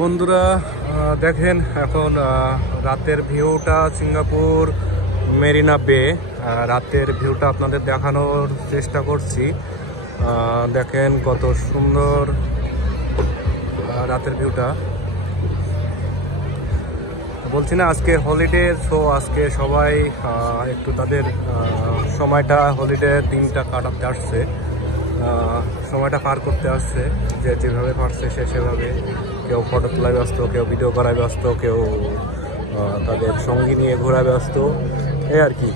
বন্ধুরা দেখেন এখন রাতের ভিউটা সিঙ্গাপুর মেরিনা বে রাতের ভিউটা আপনাদের দেখানোর চেষ্টা করছি। দেখেন কত সুন্দর রাতের ভিউটা। বলছি না আজকে হলিডে, সো আজকে সবাই একটু তাদের সময়টা হলিডে দিনটা কাটাতে আসছে, সময়টা পার করতে আসছে, যে যেভাবে পারছে সে সেভাবে। কেউ ফটো তোলায় ব্যস্ত, কেউ ভিডিও করায় ব্যস্ত, কেউ তাদের সঙ্গী নিয়ে ঘোরা ব্যস্ত, এই আর কি।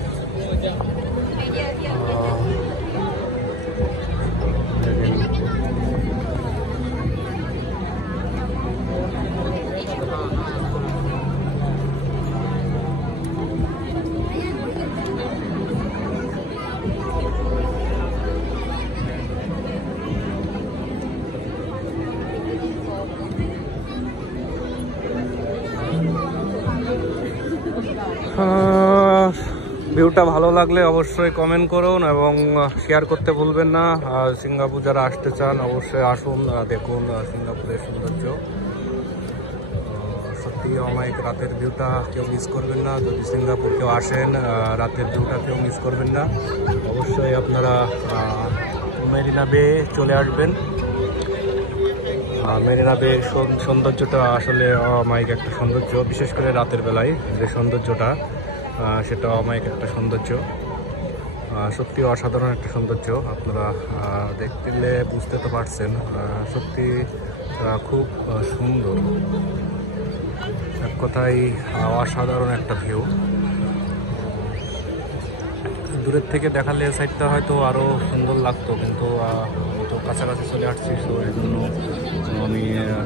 ভিউটা ভালো লাগলে অবশ্যই কমেন্ট করুন এবং শেয়ার করতে ভুলবেন না। সিঙ্গাপুর যারা আসতে চান অবশ্যই আসুন, দেখুন সিঙ্গাপুরের সৌন্দর্য। সত্যি অমায়িক রাতের ভিউটা কেউ মিস করবেন না। যদি সিঙ্গাপুর কেউ আসেন, রাতের ভিউটা কেউ মিস করবেন না। অবশ্যই আপনারা মেরিনা বে চলে আসবেন। মেরিনা বে সৌন্দর্যটা আসলে অমায়িক একটা সৌন্দর্য, বিশেষ করে রাতের বেলায় যে সৌন্দর্যটা, সেটা অমায়িক একটা সৌন্দর্য, সত্যি অসাধারণ একটা সৌন্দর্য। আপনারা দেখতে বুঝতে তো পারছেন, সত্যি খুব সুন্দর, এক কথায় অসাধারণ একটা ভিউ। দূরের থেকে দেখালে সাইডটা হয়তো আরও সুন্দর লাগতো, কিন্তু আমি তো কাছাকাছি চলে আসছি, তো এই জন্য আমি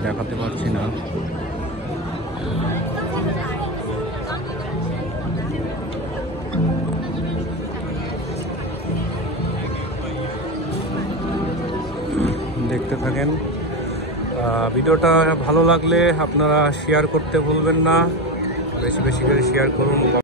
দেখাতে পারছি না। দেখতে থাকেন। ভিডিওটা ভালো লাগলে আপনারা শেয়ার করতে ভুলবেন না, বেশি বেশি করে শেয়ার করুন।